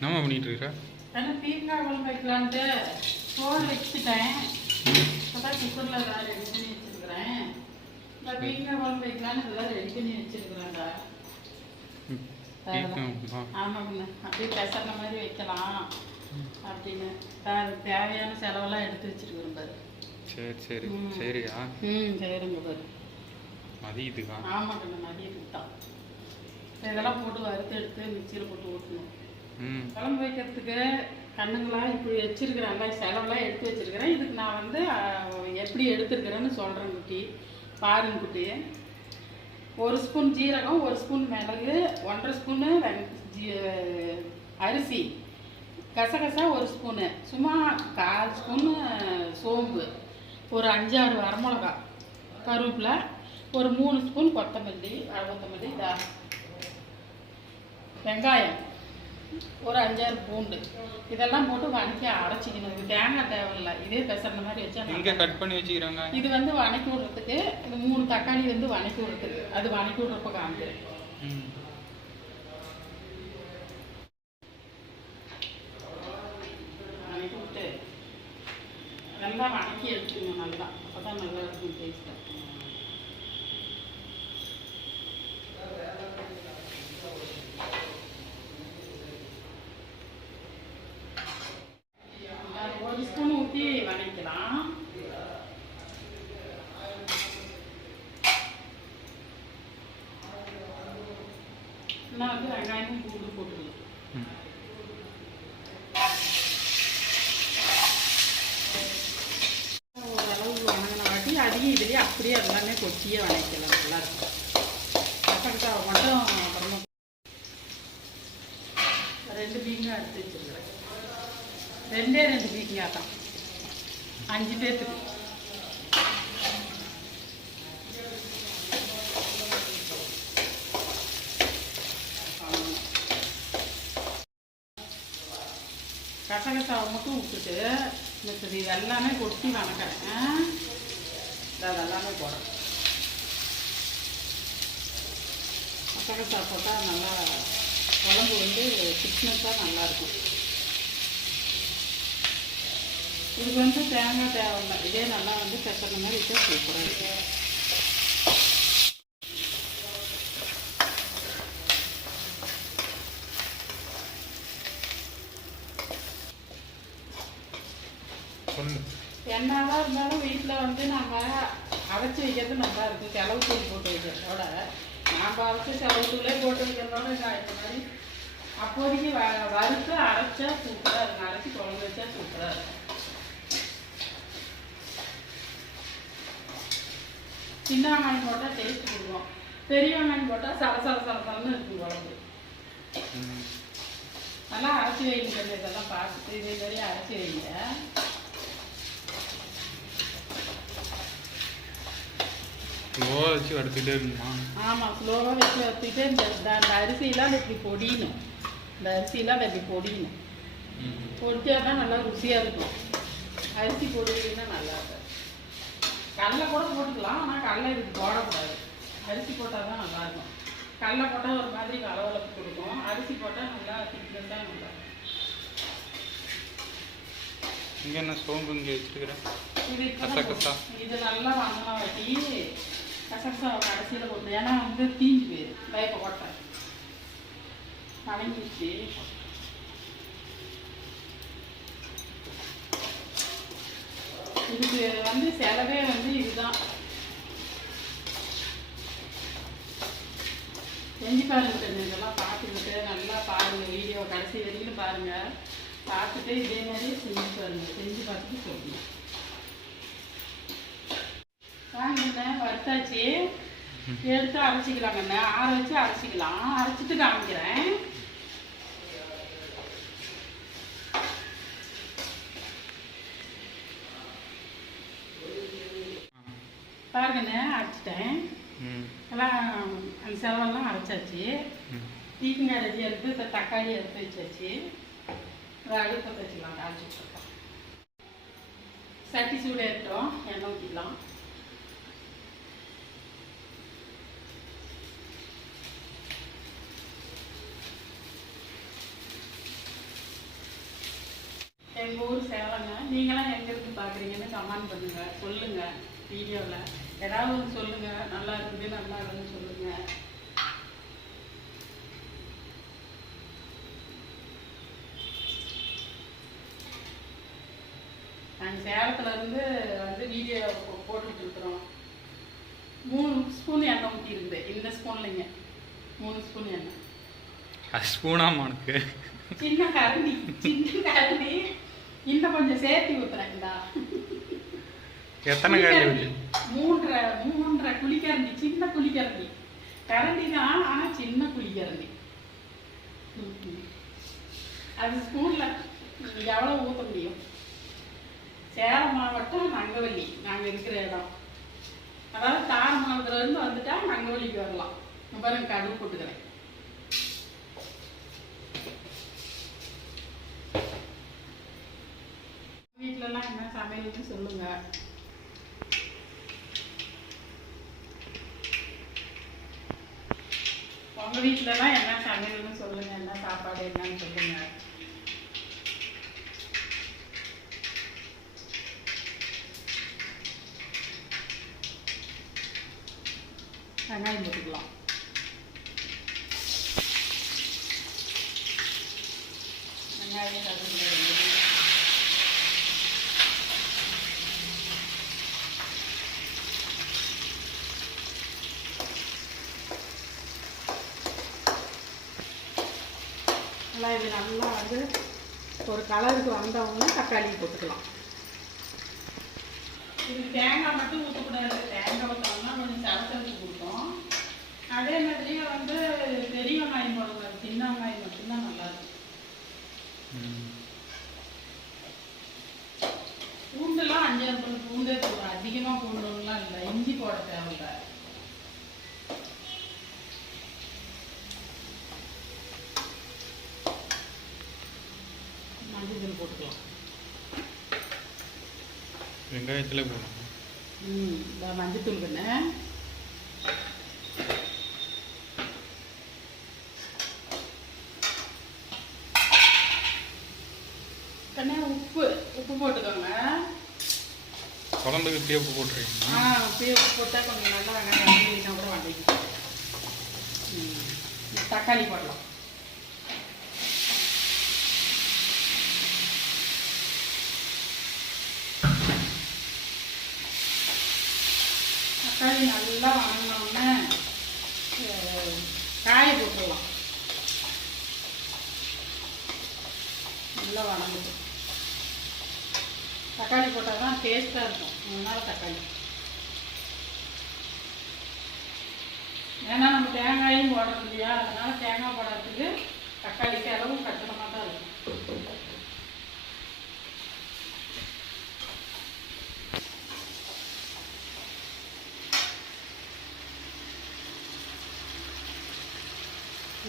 என்னம்மா பண்ணிட்டு இருக்கிற ஏன்னா பீர்க்காய் குழம்பு வைக்கலான்ட்டு சோறு வச்சுட்டேன். இப்போதான் குக்கரில் எல்லாம் ரெடி பண்ணி வச்சிருக்கிறேன். இந்த பீர்க்காய் குழம்பு வைக்கலான்னு இதெல்லாம் ரெடி பண்ணி வச்சிருக்கிறேன்டா. ஆமாங்கண்ணா அப்படியே பெசற மாதிரி வைக்கலாம் அப்படின்னு. தேவையான செலவெல்லாம் எடுத்து வச்சிருக்கிறேன் பாரு. சரி சரி. சரியா ம் சரிங்க பாரு. மதியத்துக்கா? ஆமாங்கண்ணா மதியத்துக்கு தான் இதெல்லாம் போட்டு வறுத்து எடுத்து மிக்சியில் போட்டு ஊற்றணும் ம் குழம்பு வைக்கிறதுக்கு கண்ணுங்களா இப்படி வச்சிருக்கிறேன். செலவெல்லாம் எடுத்து வச்சிருக்கிறேன். இதுக்கு நான் வந்து எப்படி எடுத்துருக்கிறேன்னு சொல்கிறேன் குட்டி. பாருங்க குட்டி. ஒரு ஸ்பூன் ஜீரகம் ஒரு ஸ்பூன் மிளகு ஒன்றரை ஸ்பூனு வெங் ஜீ- அரிசி. கசகசா ஒரு ஸ்பூனு. சும்மா கால் ஸ்பூனு சோம்பு. ஒரு அஞ்சாறு வரமிளகா. கருவேப்பிலை. ஒரு மூணு ஸ்பூன் கொத்தமல்லி கொத்தமல்லி இதா. வெங்காயம். ஒரு அஞ்சாறு பூண்டு. இதெல்லாம் போட்டு வணக்கி அரைச்சிக்கணும். இது தேங்காய் தேவையில்ல. இதே பெசற மாதிரி வச்சா எங்க கட் பண்ணி வச்சுக்கிறாங்க. இது வந்து வணக்கி விடுறதுக்கு இது மூணு தக்காளி வந்து வணக்கி விடுறதுக்கு. அது வணக்கி விடுறப்ப காமிக்கிறேன் ம் வணக்கி விட்டு நல்லா வணக்கி எடுத்துக்கணும் நல்லா அப்பதான் நல்லா இருக்கும் டேஸ்ட்டாக ஒரு ஸ்பூன் ஊற்றி வணக்கலாம் நான் வந்து வெங்காயமும் பூண்டு போட்டுக்கலாம். ஓரளவு வணங்கின வாட்டி அதையும் இதுலேயே அப்படியே எல்லாமே கொச்சியே வணக்கலாம் நல்லா இருக்கும். கசகசாவை மட்டும் அப்புறமா ரெண்டு பீங்காய் எடுத்து வச்சிருக்கிறேன். ரெண்டே ரெண்டு பீங்காய் தான். அஞ்சு பேர்த்துக்கு கசகசாவை மட்டும் விட்டுட்டு மிச்சது இது எல்லாமே கொட்டி வணக்கிறேன். அது எல்லாமே போடுறேன். கசகசா சாப்பிட்டா நல்லா குழம்பு வந்து திக்னஸாக நல்லாயிருக்கும் இதுக்கு வந்து தேங்காய் தேவையில்லை. இதே நல்லா வந்து பெசற மாதிரி வச்சா சூப்பராக இருக்குது என்னதான் இருந்தாலும் வீட்டில் வந்து நம்ம அரைச்சி வைக்கிறது நல்லா இருக்கும். செலவு தூள் போட்டு வைக்கிறதோட நாம் அரைச்சி செலவு தூளே போட்டு வைக்கிறதோட இந்த மாதிரி. அப்போதைக்கு வ வறுத்து அரைச்சா சூப்பராக இருக்கும். அரைச்சி குழம்பு வச்சா சூப்பராக இருக்கும். சின்ன வெங்காயம் போட்டால் டேஸ்ட் கொடுக்கும். பெரிய வெங்காயம் போட்டால் சல சல சல சலன்னு இருக்கும் குழம்பு. நல்லா அரைச்சி வைங்க. இதெல்லாம் பார்த்துட்டு இதே மாதிரி அரைச்சி வைங்க. ஸ்லோவாக வச்சு வறுத்துக்கிட்டே இருக்குமா ஆமாம் ஸ்லோவாக வச்சு வச்சுட்டு இந்த அந்த அரிசியெல்லாம் இப்படி பொடியணும். இந்த அரிசியெல்லாம் அதை இப்படி பொடியணும். பொடிச்சா தான் நல்லா ருசியாக இருக்கும். அரிசி பொடியினா நல்லா இருக்கும் கடலை கூட போட்டுக்கலாம் ஆனால் கடலை இதுக்கு போடக்கூடாது. அரிசி போட்டால் தான் நல்லா இருக்கும். கடலை போட்டால் ஒரு மாதிரி கலவலப்பு கொடுக்கும். அரிசி போட்டால் நல்லா திக்னஸாக நல்லா இருக்கும். இங்கே என்ன சோம்பு இங்கே வச்சுருக்கிறேன் இது நல்லா வாங்கினா வாட்டி கசகசா கடைசியில் போட்டு ஏன்னா வந்து தீஞ்சு போயிடும் வேப்ப கொட்டை வணங்கிடுச்சு இதுக்கு வந்து செலவே வந்து இதுதான். செஞ்சு பாருங்க இதெல்லாம் பார்த்துக்கிட்டு நல்லா பாருங்க. வீடியோ கடைசி வரைக்கும் பாருங்க. பார்த்துட்டு இதே மாதிரி செஞ்சு பாருங்க. செஞ்சு பார்த்துட்டு சொல்லுங்க. வறுத்தாச்சு எடுத்து அரைச்சிக்கலாங்கண்ணே ஆற வச்சு அரைச்சிக்கலாம். அரைச்சிட்டு காமிக்கிறேன் பாருங்கண்ணே அரைச்சிட்டேன். எல்லாம் அந்த செலவெல்லாம் அரைச்சாச்சு. பீக்கங்காய் ரெடி எடுத்து இப்போ தக்காளி எடுத்து வச்சாச்சு. அடுப்பை வச்சுக்கலாம் வச்சுருக்கோம் சட்டி சூடு ஏற்றோம் எண்ணெய் ஊற்றிக்கலாம் சேலங்க நீங்களாம் எங்கே இருந்து பார்க்குறீங்கன்னு கமெண்ட் பண்ணுங்க. சொல்லுங்க. வீடியோவில் ஏதாவது ஒன்று சொல்லுங்க. நல்லா இருக்குது நல்லா இல்லைன்னு சொல்லுங்க. நாங்கள் சேலத்துல இருந்து வந்து வீடியோ போட்டுட்டு இருக்கிறோம். மூணு ஸ்பூன் எண்ணெய் ஊற்றிருக்குது இந்த ஸ்பூன்லைங்க மூணு ஸ்பூன் எண்ணெய். அது ஸ்பூனாமா உனக்கு. சின்ன கரண்டி. சின்ன கரண்டி. இன்னும் கொஞ்சம் சேர்த்து ஊத்துறேன் இந்தா எத்தனை குழிக்கரண்டி. மூன்றரை மூன்றரை குழிக்கரண்டி சின்ன குழிக்கரண்டி கரண்டி தான் ஆனா சின்ன குழிக்கரண்டி. அது ஸ்பூன்ல எவ்வளவு ஊத்த முடியும்? சேலம் மாவட்டம் நங்கவல்லி. நாங்க இருக்கிற இடம். அதாவது தாரமங்கலத்துல இருந்து வந்துட்டா நங்கவல்லிக்கு வரலாம். பாருங்க கடுகு போட்டுக்கிறேன். வீட்டிலலாம் என்ன சமையல்னு சொல்லுங்க உங்க வீட்டிலலாம் என்ன சமையல்னு சொல்லுங்க என்ன சாப்பாடு என்னன்னு சொல்லுங்க வெங்காயம் போட்டுக்கலாம் வந்து ஒரு கலருக்கு வந்தவொடனே தக்காளி போட்டுக்கலாம். இது தேங்காய் மட்டும் ஊற்றக்கூடாது தேங்காய் ஊற்றோம்னா கொஞ்சம் சரசரப்பு கொடுக்கும் அதே மாதிரியே வந்து பெரிய வெங்காயம் போடக்கூடாது சின்ன வெங்காயம் மட்டும்தான் நல்லா இருக்கும். ம். பூண்டுலாம் அஞ்சாறு பூண்டே போடுறோம். அதிகமாக பூண்டுலாம் இல்லை. இஞ்சி போட தேவையில்லை. மஞ்சள் தூள் போட்டுக்கலாம். வெங்காயத்தில் போடணும். ம் இந்த மஞ்சத்தூள் கண்ணு கண்ணு உப்பு உப்பு போட்டுக்கோங்க. குழம்புக்கு இப்படியே உப்பு போட்டுருக்கீங்க ஆ உப்பே உப்பு போட்டால் கொஞ்சம் நல்லா வெங்காயம் கூட ம் தக்காளி போடலாம் தக்காளி நல்லா வதங்கினோடனே காயை போட்டுடலாம் நல்லா வதங்குது தக்காளி போட்டால் தான் டேஸ்ட்டாக இருக்கும். அதனால் தக்காளி. ஏன்னா நம்ம தேங்காயும் போடுறது இல்லையா? அதனால தேங்காய் போடுறதுக்கு தக்காளிக்கு அளவு கட்டணமாக தான் இருக்கும்.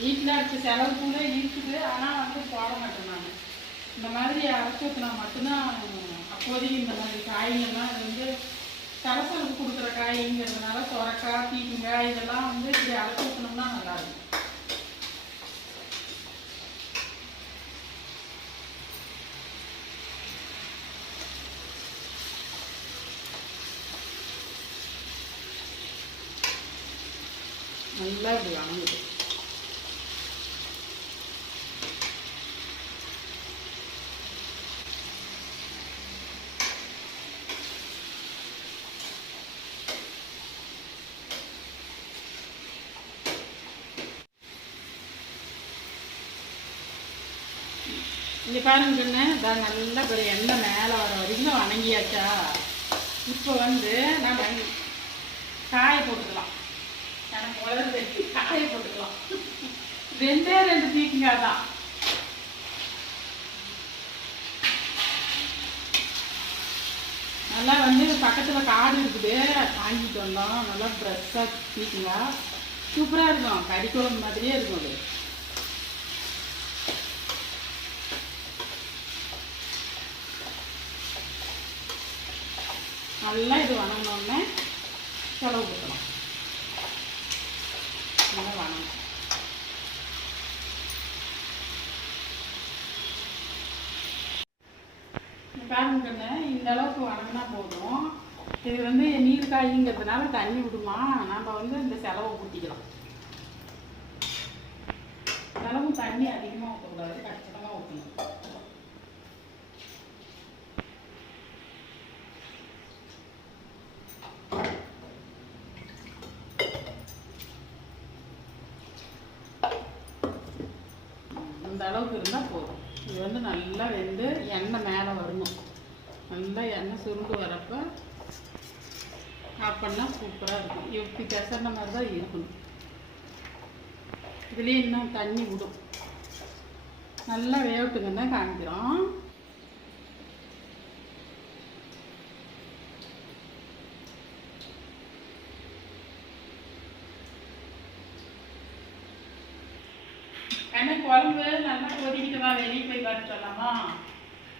வீட்டில் அடிச்ச செலவு கூட இருக்குது. ஆனால் வந்து போட மாட்டேன் நான். இந்த மாதிரி அரைச்சி ஊற்றினா மட்டும்தான் அப்போதைக்கு இந்த மாதிரி காய்கள்லாம் அது வந்து சலசலப்பு கொடுக்குற காய்ங்கிறதுனால சொரக்காய் பீக்கங்காய் இதெல்லாம் வந்து இப்படி அரைச்சி ஊற்றினோம்னா நல்லாயிருக்கும் நல்லா இப்படி வணங்குது இங்கே பாருங்க சொன்னேன் தான் நல்லா ஒரு எண்ணெய் மேலே வர வரைக்கும் வணங்கியாச்சா? இப்போ வந்து நம்ம காய போட்டுக்கலாம். எனக்கு உலர்ந்து காய போட்டுக்கலாம். ரெண்டே ரெண்டு பீக்கங்காய் தான் நல்லா வந்து பக்கத்தில் காடு இருக்குது. வாங்கிட்டு வந்தோம். நல்லா ஃப்ரெஷ்ஷாக பீக்கங்காய் சூப்பராக இருக்கும். கறி குழம்பு மாதிரியே இருக்கும் அது. நல்லா இது வணங்கினோடனே செலவு கொடுக்கலாம். நல்லா வணங்க இங்க பாருங்க இந்த அளவுக்கு வணங்கினா போதும். இது வந்து நீர் காய்ங்கிறதுனால தண்ணி விடுமா? நம்ம வந்து இந்த செலவை ஊற்றிக்கலாம் செலவும் தண்ணி அதிகமாக ஊற்றக்கூடாது கச்சிதமாக ஊற்றணும் இந்த அளவுக்கு இருந்தால் போதும். இது வந்து நல்லா வெந்து எண்ணெய் மேலே வரணும். நல்லா எண்ணெய் சுருண்டு வரப்போ ஆஃப் பண்ணால் சூப்பராக இருக்கும். இப்படி பெசர்ன மாதிரி தான் இருக்கணும். இதுலேயும் இன்னும் தண்ணி விடும். நல்லா வேவட்டுங்கன்னா காமிக்கிறோம். என்ன குழம்பு நல்லா கொதிக்கிட்டு வா வெளியே போய் பார்த்து சொல்லலாமா?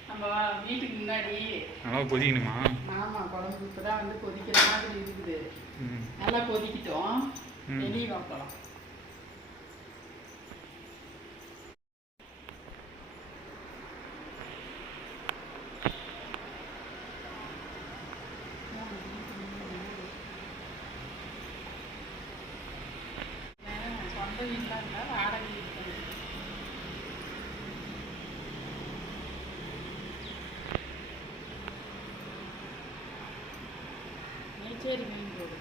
நம்ம வீட்டுக்கு முன்னாடி. நல்லா கொதிக்கணுமா? ஆமாம் குழம்பு இப்போ தான் வந்து கொதிக்கிற மாதிரி இருக்குது. நல்லா கொதிக்கிட்டோம். வெளியே வைக்கலாம் சொந்த வீட்டில் இல்லை வாடகை வீட்டில் மேச்சேரி மீன் ரோடு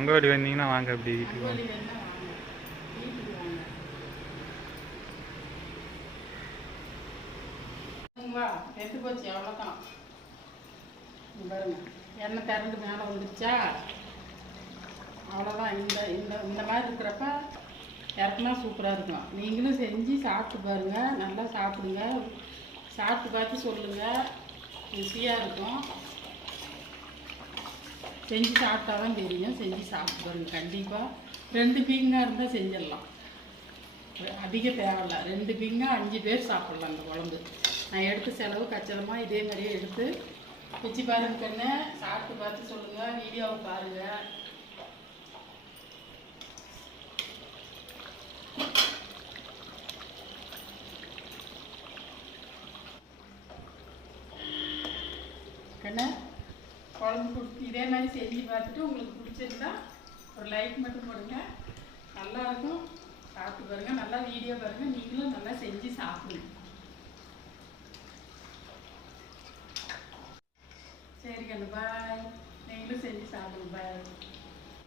மங்கவாடி வந்தீங்கன்னா வாங்க அப்படி வீட்டுக்கு வாங்க. அங்கோலி எடுத்து போச்சு அவ்வளோதான் பாருங்க எண்ணெய் திரண்டு மேலே வந்துருச்சா? அவ்வளோதான் இந்த இந்த இந்த மாதிரி இருக்கிறப்ப இறக்குனா சூப்பராக இருக்கும். நீங்களும் செஞ்சு சாப்பிட்டு பாருங்கள் நல்லா சாப்பிடுங்க. சாப்பிட்டு பார்த்து சொல்லுங்கள் ருசியாக இருக்கும். செஞ்சு சாப்பிட்டா தான் தெரியும். செஞ்சு சாப்பிட்டு பாருங்க கண்டிப்பாக ரெண்டு பீங்காக இருந்தால் செஞ்சிடலாம். அதிக தேவையில்ல. ரெண்டு பீங்காக அஞ்சு பேர் சாப்பிட்லாம் அந்த குழம்பு. நான் எடுத்த செலவு கச்சலமாக இதே மாதிரியே எடுத்து வச்சு பாருங்க கண்ணே. சாப்பிட்டு பார்த்து சொல்லுங்கள் வீடியோவை பாருங்கள் கண்ணே. குழம்பு இதே மாதிரி செஞ்சு பார்த்துட்டு உங்களுக்கு பிடிச்சிருந்தா ஒரு லைக் மட்டும் போடுங்க. நல்லா இருக்கும் சாப்பிட்டு பாருங்கள் நல்லா வீடியோ பாருங்கள் நீங்களும் நல்லா செஞ்சு சாப்பிடுங்க. சரி கண்ணு பாய் நீங்களும் செஞ்சு சாப்பிடுங்க. பாய்